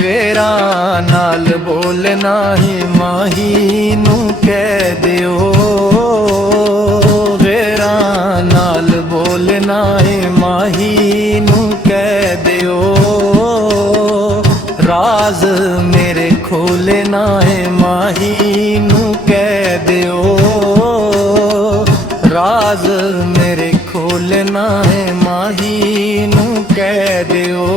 गैरा नाल बोलना ही माही नू कह दियो, गैरा नाल बोलना ही माही नू कह दियो, राज मेरे खोलना है माही नू कह दियो, राज मेरे खोलना है माही नू कह दियो।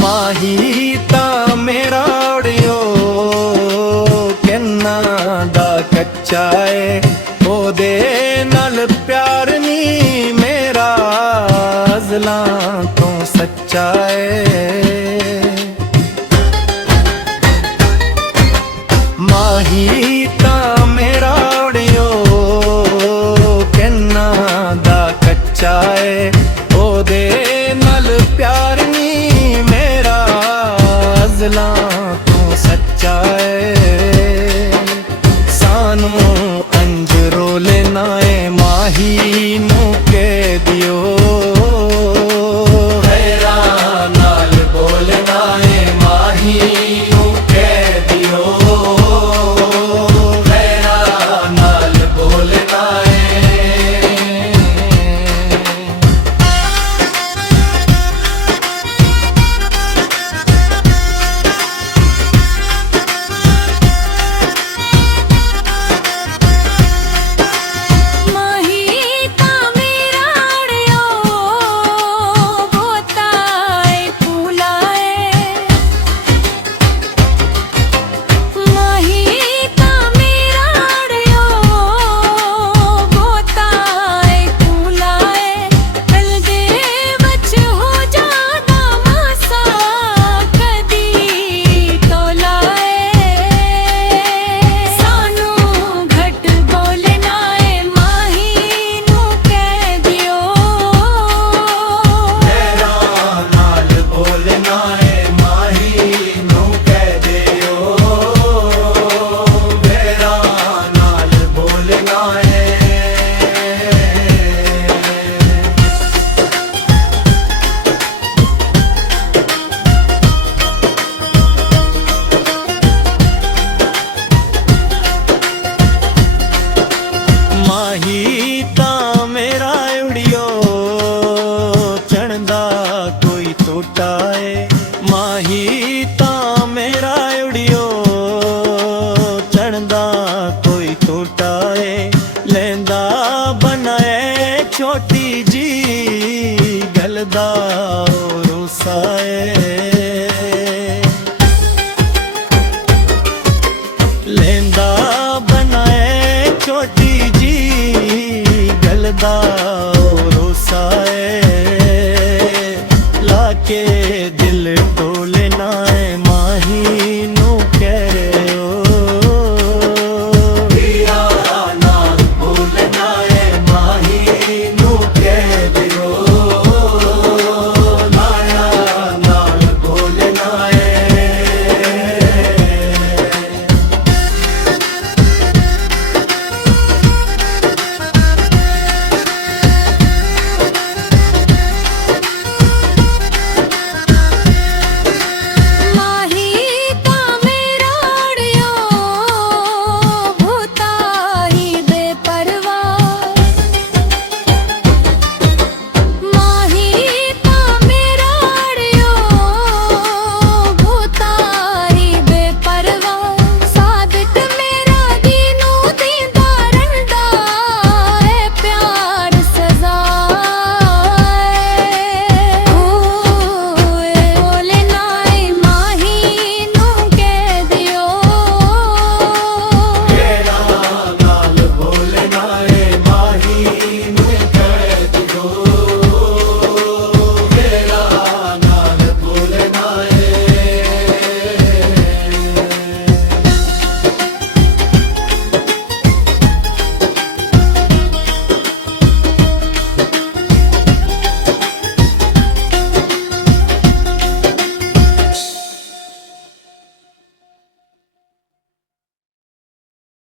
माही ता मेरा उड़ियो किन्ना दा कच्चा है ओदे नाल प्यार नी मेरा अज़लां तो सच्चा है। माही ता मेरा उड़ियो किन्ना दा कच्चा है ओदे नाल प्यार नी तू सच्चा है। सानू अंजरो लेना है माही नू कह दियो, गैरा नाल बोलना है माही नू कह दियो, गैरा नाल बोलना है। माही ता मेरा उड़ियो चढ़दा कोई टोटा है, माही ता मेरा उड़ियो चढ़दा कोई टोटा है, लेंदा बनाए छोटी जी गलदा रोसा है, लेंदा बनाए छोटी जी गलदा